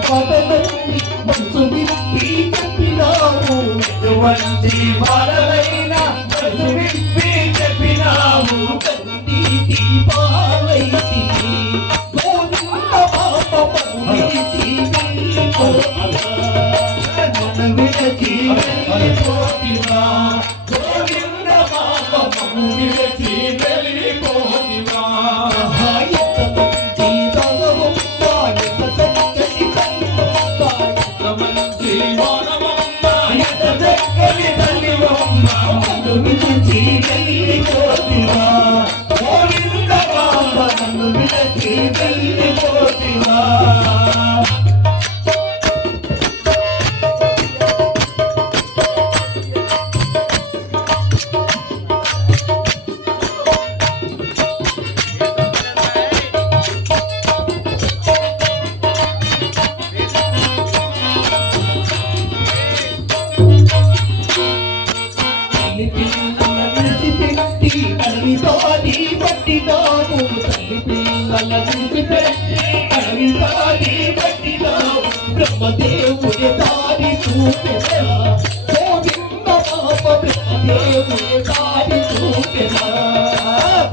మంచి మనసు విప్పి చెప్పినావు. ఎటువంటి మనసు విప్పి చెప్పినావు. కంటి Govinda వెళ్ళిపోతివా Every day, every day. పట్టినావు తల్లి పిల్లల విడిచిపెట్టి అడవితోటి పట్టినావు బ్రహ్మదేవుడి దారి చూపెరా గోవింద పాప బ్రహ్మదేవుడి దారి చూపెరా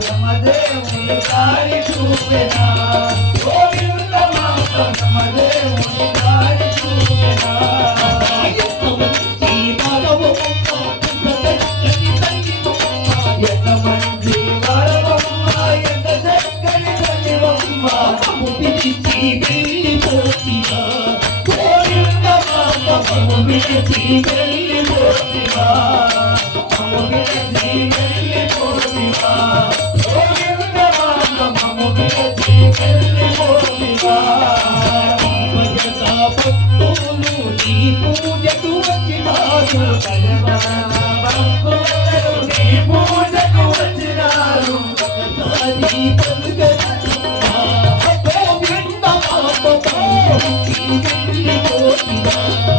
బ్రహ్మదేవుడి దారి చూపెరా గోవింద మాత బ్రహ్మదేవుడి దారి చూపెరా మమ్ము పిలిచి వెళ్ళిపోతివా మమ్ము పిలిచి వెళ్ళిపోతివా గోవింద మాత మమ్ము పిలిచి వెళ్ళిపోతివా భజత భక్తులు నీ పూజకు వచ్చినారు భక్తులు నీ పూజకు వచ్చినారు ఒకసారి పలుకరించుమా. గోవింద మాత పార్వతి వెళ్ళిపోతివా. వెళ్ళిపోతివా.